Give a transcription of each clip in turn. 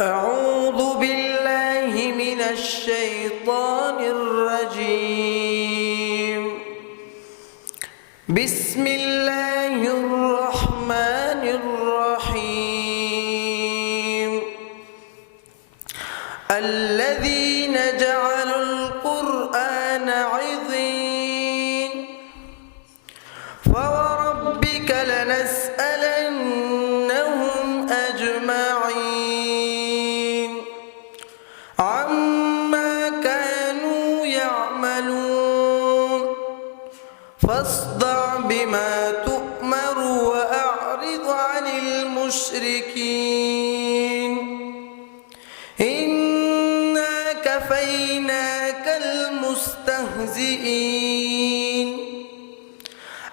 أعوذ بالله من الشيطان الرجيم. بسم الله الرحمن الرحيم. الذين جعلوا القرآن عضين فوربك لنسألنهم أجمعين عما كانوا يعملون فاصدع بما تؤمر وأعرض عن المشركين إنا كفيناك المستهزئين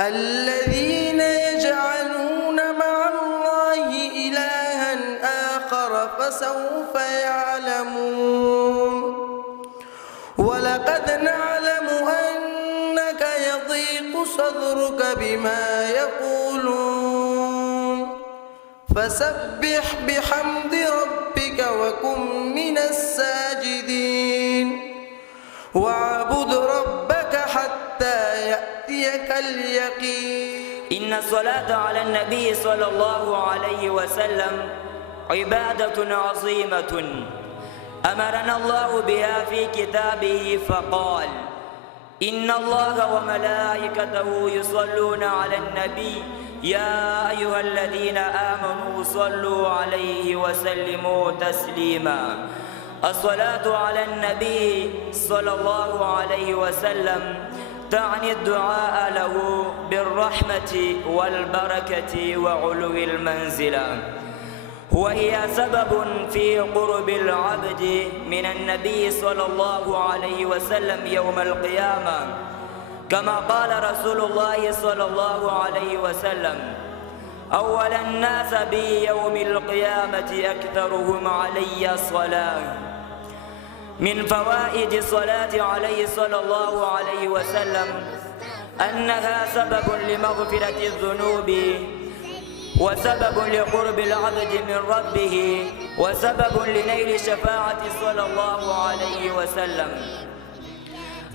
الذين يجعلون مع الله إلها آخر فسوف يعلمون ولقد نعلم أنك يضيق صدرك بما يقولون فسبح بحمد ربك وكن من الساجدين واعبد ربك حتى يأتيك اليقين. إن الصلاة على النبي صلى الله عليه وسلم عبادة عظيمة أمرنا الله بها في كتابه فقال: إن الله وملائكته يصلون على النبي يا أيها الذين آمنوا صلوا عليه وسلموا تسليما. الصلاة على النبي صلى الله عليه وسلم تعني الدعاء له بالرحمة والبركة وعلو المنزلة، وهي سبب في قرب العبد من النبي صلى الله عليه وسلم يوم القيامة، كما قال رسول الله صلى الله عليه وسلم: أول الناس بي يوم القيامة أكثرهم علي الصلاة. من فوائد الصلاة عليه صلى الله عليه وسلم أنها سبب لمغفرة الذنوب وسبب لقرب العبد من ربه وسبب لنيل شفاعة صلى الله عليه وسلم.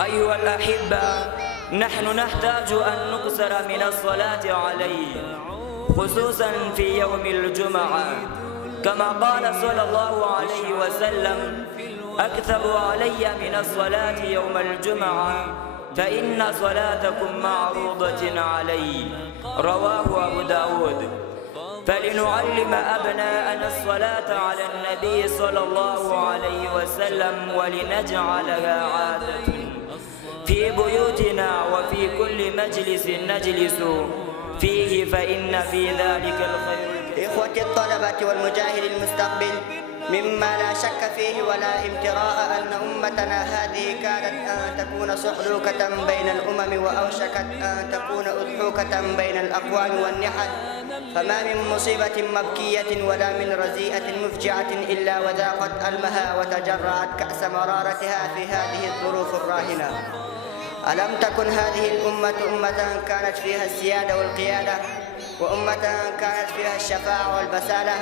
أيها الأحبة، نحن نحتاج أن نكثر من الصلاة عليه خصوصا في يوم الجمعة، كما قال صلى الله عليه وسلم: أكثروا علي من الصلاة يوم الجمعة فإن صلاتكم معروضة علي. رواه أبو داود. فلنعلم أبناءنا الصلاة على النبي صلى الله عليه وسلم ولنجعلها عادة في بيوتنا وفي كل مجلس نجلس فيه، فإن في ذلك الخير. إخوتي الطلبة والمجاهد المستقبل، مما لا شك فيه ولا امتراء أن أمتنا هذه كانت أن تكون صعلوكة بين الأمم وأوشكت أن تكون أضحوكة بين الأقوام والنحل، فما من مصيبة مبكية ولا من رزيئة مفجعة إلا وذاقت ألمها وتجرعت كأس مرارتها في هذه الظروف الراهنة. ألم تكن هذه الأمة أمة كانت فيها السيادة والقيادة، وأمة كانت فيها الشفاعة والبسالة؟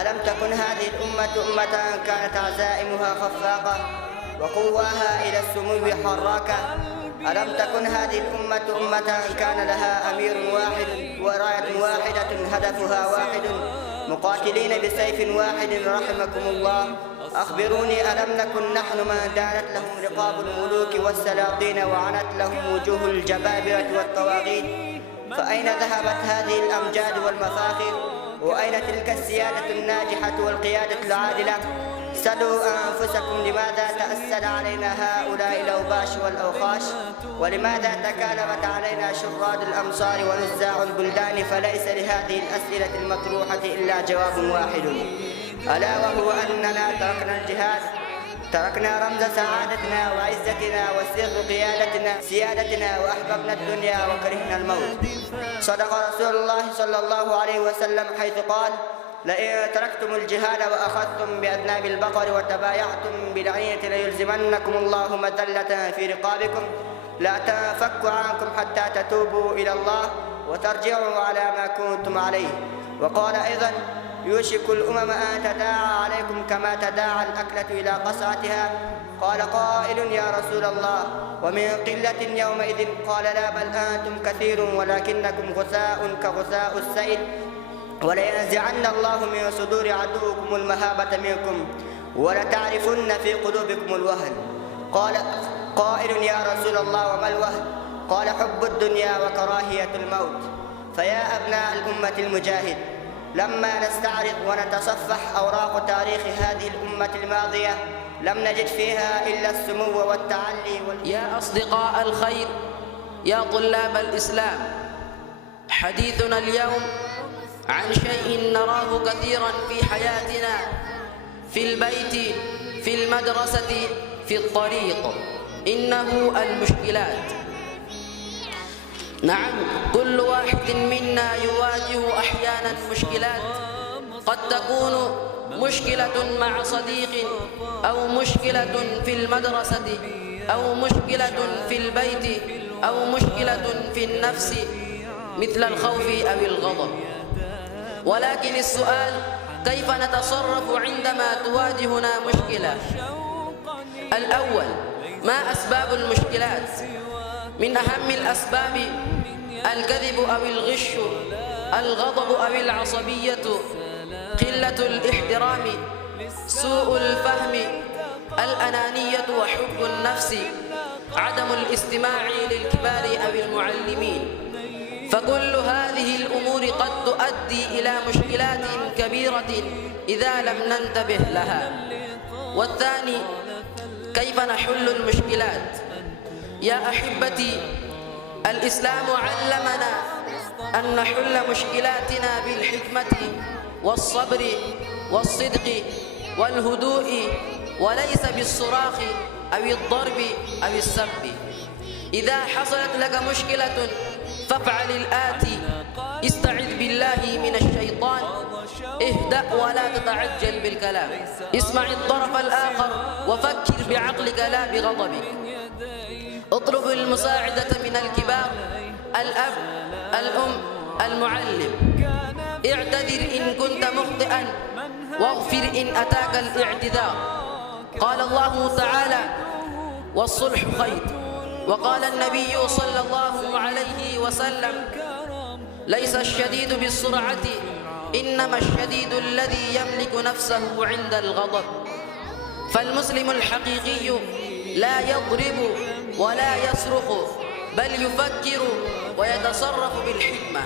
ألم تكن هذه الأمة أمة كانت عزائمها خفاقة وقواها إلى السمو حراكة؟ ألم تكن هذه الأمة أمة كان لها أمير واحد وراية واحدة هدفها واحد مقاتلين بسيف واحد رحمكم الله؟ أخبروني، ألم نكن نحن من دانت لهم رقاب الملوك والسلاطين وعنت لهم وجوه الجبابرة والطواغيت؟ فأين ذهبت هذه الأمجاد والمفاخر؟ وأين تلك السيادة الناجحة والقيادة العادلة؟ سلوا أنفسكم، لماذا تأسد علينا هؤلاء الأوباش والأوخاش؟ ولماذا تكالبت علينا شراد الأمصار ونزاع البلدان؟ فليس لهذه الأسئلة المطروحة إلا جواب واحد، ألا وهو أننا تركنا الجهاد، تركنا رمز سعادتنا وعزتنا وسر قيادتنا سيادتنا، وأحببنا الدنيا وكرهنا الموت. صدق رسول الله صلى الله عليه وسلم حيث قال: لئن تركتم الجهاد وأخذتم بأذناب البقر وتبايعتم بالعينة ليلزمنكم الله مذلة في رقابكم لا تنفك عنكم حتى تتوبوا إلى الله وترجعوا على ما كنتم عليه. وقال أيضا: يوشك الأمم أن تداعى عليكم كما تداعى الأكلة إلى قصعتها. قال قائل يا رسول الله ومن قلة يومئذ؟ قال لا بل أنتم كثير ولكنكم غثاء كغثاء السيل ولينزعن الله من صدور عدوكم المهابة منكم ولتعرفن في قلوبكم الوهن. قال قائل يا رسول الله وما الوهن؟ قال حب الدنيا وكراهية الموت. فيا أبناء الأمة المجاهد، لما نستعرض ونتصفح أوراق تاريخ هذه الأمة الماضية لم نجد فيها إلا السمو والتعلي يا أصدقاء الخير، يا طلاب الإسلام، حديثنا اليوم عن شيء نراه كثيرا في حياتنا، في البيت، في المدرسة، في الطريق، إنه المشكلات. نعم، كل واحد منا يواجه أحيانا مشكلات، قد تكون مشكلة مع صديق، أو مشكلة في المدرسة، أو مشكلة في البيت، أو مشكلة في النفس مثل الخوف أو الغضب. ولكن السؤال كيف نتصرف عندما تواجهنا مشكلة؟ الأول، ما أسباب المشكلات؟ من أهم الأسباب الكذب أو الغش، الغضب أو العصبية، قلة الاحترام، سوء الفهم، الأنانية وحب النفس، عدم الاستماع للكبار أو المعلمين. فكل هذه الأمور قد تؤدي إلى مشكلات كبيرة إذا لم ننتبه لها. والثاني، كيف نحل المشكلات؟ يا أحبتي، الإسلام علمنا أن نحل مشكلاتنا بالحكمة والصبر والصدق والهدوء، وليس بالصراخ أو الضرب أو السب. إذا حصلت لك مشكلة فافعل الآتي: استعذ بالله من الشيطان، اهدأ ولا تتعجل بالكلام، اسمع الطرف الآخر وفكر بعقلك لا بغضبك، اطلب المساعدة من الكبار، الأب، الأم، المعلم، اعتذر إن كنت مخطئا واغفر إن أتاك الاعتذار. قال الله تعالى: والصلح خير. وقال النبي صلى الله عليه وسلم: ليس الشديد بالسرعة، إنما الشديد الذي يملك نفسه عند الغضب. فالمسلم الحقيقي لا يضرب ولا يصرخ، بل يفكر ويتصرف بالحكمة.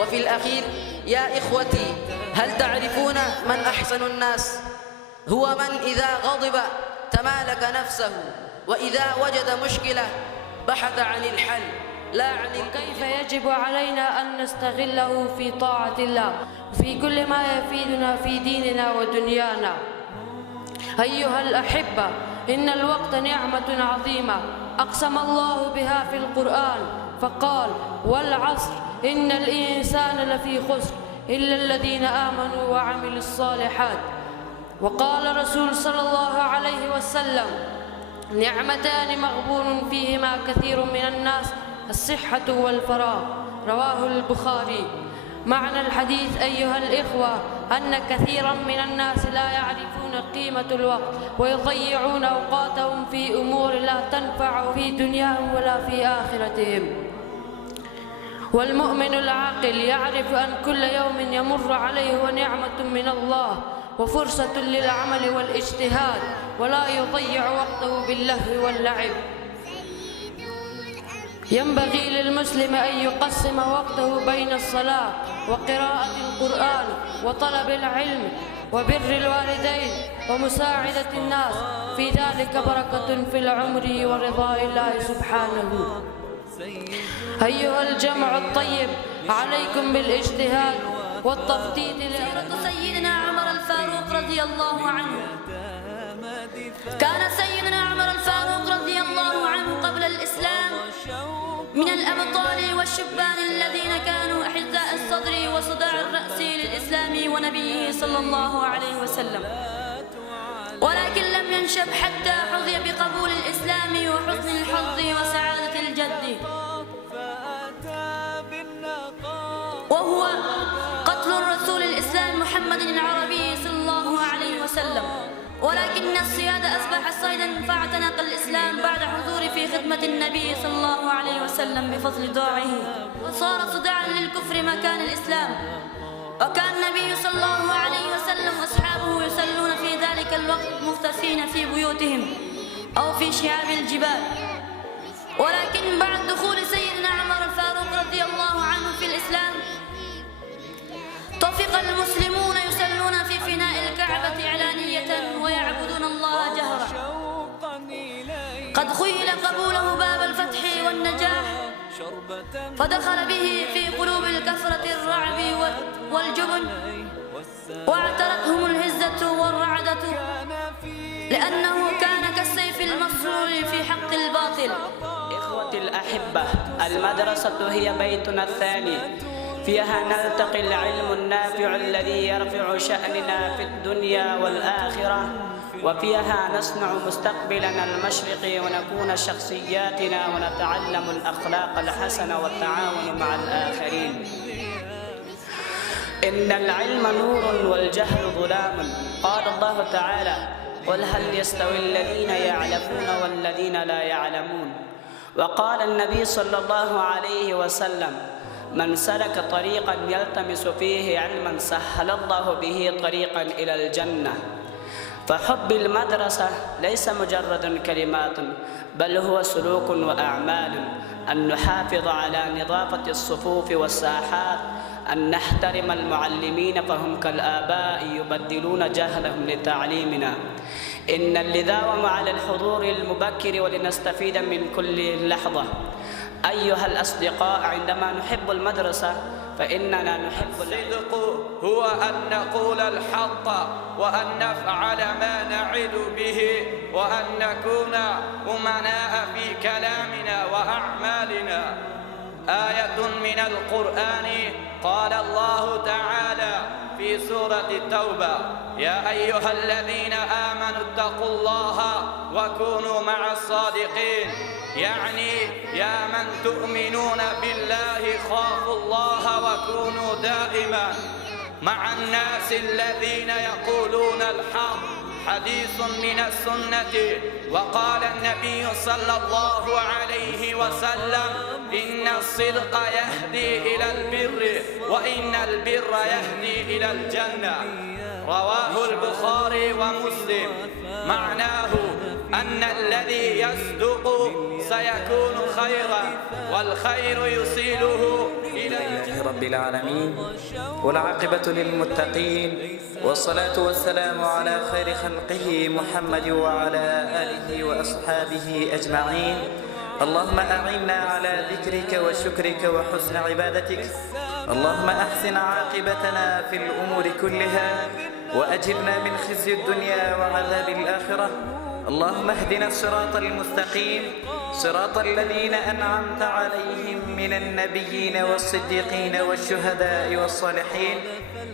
وفي الأخير يا إخوتي، هل تعرفون من أحسن الناس؟ هو من إذا غضب تمالك نفسه، وإذا وجد مشكلة بحث عن الحل لا عن كيف يجب علينا أن نستغله في طاعة الله وفي كل ما يفيدنا في ديننا ودنيانا. أيها الأحبة، إن الوقت نعمة عظيمة أقسم الله بها في القرآن فقال: والعصر إن الإنسان لفي خسر إلا الذين آمنوا وعملوا الصالحات. وقال الرسول صلى الله عليه وسلم: نعمتان مغبون فيهما كثير من الناس، الصحة والفراغ. رواه البخاري. معنى الحديث أيها الإخوة أن كثيرا من الناس لا يعرفون قيمة الوقت، ويضيعون أوقاتهم في أمور لا تنفع في دنياهم ولا في آخرتهم. والمؤمن العاقل يعرف أن كل يوم يمر عليه هو نعمة من الله وفرصة للعمل والاجتهاد، ولا يضيع وقته باللهو واللعب. ينبغي للمسلم أن يقسم وقته بين الصلاة وقراءة القرآن وطلب العلم وبر الوالدين ومساعدة الناس، في ذلك بركة في العمر ورضاء الله سبحانه. أيها الجمع الطيب، عليكم بالاجتهاد والتخطيط سيرة سيدنا عمر الفاروق رضي الله عنه. كان سيدنا عمر الفاروق رضي الله عنه قبل الإسلام من الأبطال والشبان الذين كانوا أحداء الصدر وصداع الرأس للإسلام ونبيه صلى الله عليه وسلم، ولكن لم ينشب حتى حظي بقبول الإسلام وحسن الحظ وسعادة الجد، وهو قتل الرسول الإسلام محمد ولكن الصياد أصبح صيدا فاعتنق الإسلام بعد حضور في خدمة النبي صلى الله عليه وسلم بفضل دعائه، وصار صداعا للكفر مكان الإسلام. وكان النبي صلى الله عليه وسلم وأصحابه يصلون في ذلك الوقت مختفين في بيوتهم أو في شعاب الجبال. ولكن بعد دخول سيدنا عمر الفاروق رضي الله عنه في الإسلام، طفق المسلمون يصلون في فناء الكعبة علانية ويعبدون الله جهرا. قد خيل قبوله باب الفتح والنجاح، فدخل به في قلوب الكفرة الرعب والجبن، واعترتهم الهزة والرعدة، لأنه كان كالسيف المسلول في حق الباطل. إخوتي الأحبة، المدرسة هي بيتنا الثاني، فيها نلتقي العلم النافع الذي يرفع شأننا في الدنيا والآخرة، وفيها نصنع مستقبلنا المشرقي ونكون شخصياتنا ونتعلم الأخلاق الحسنة والتعاون مع الآخرين. إن العلم نور والجهل ظلام، قال الله تعالى: قل هل يستوي الذين يعلمون والذين لا يعلمون. وقال النبي صلى الله عليه وسلم: من سلك طريقا يلتمس فيه علما سهل الله به طريقا إلى الجنة. فحب المدرسة ليس مجرد كلمات، بل هو سلوك وأعمال، أن نحافظ على نظافة الصفوف والساحات، أن نحترم المعلمين فهم كالآباء يبدلون جهلهم لتعليمنا، إن لنداوم على الحضور المبكر ولنستفيد من كل لحظة. أيها الأصدقاء، عندما نحب المدرسة فإننا نحب الصدق هو أن نقول الحق وأن نفعل ما نعد به، وأن نكون أمناء في كلامنا وأعمالنا. آية من القرآن قال الله تعالى في سورة التوبة: يا أيها الذين آمنوا اتقوا الله وكونوا مع الصادقين. يعني يا من تؤمنون بالله خافوا الله وكونوا دائما مع الناس الذين يقولون الحق. حديث من السنة. وقال النبي صلى الله عليه وسلم: إن الصدق يهدي إلى البر، وإن البر يهدي إلى الجنة. رواه البخاري ومسلم. معناه أن الذي يصدق سيكون خيرا، والخير يصيله إلى رب العالمين، والعاقبة للمتقين، والصلاة والسلام على خير خلقه محمد وعلى آله وأصحابه أجمعين. اللهم أعنا على ذكرك وشكرك وحسن عبادتك. اللهم أحسن عاقبتنا في الأمور كلها، وأجرنا من خزي الدنيا وعذاب الآخرة. اللهم اهدنا الصراط المستقيم، صراط الذين أنعمت عليهم من النبيين والصديقين والشهداء والصالحين.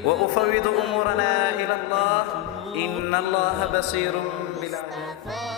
وأفوض أمورنا إلى الله، إن الله بصير بالعباد.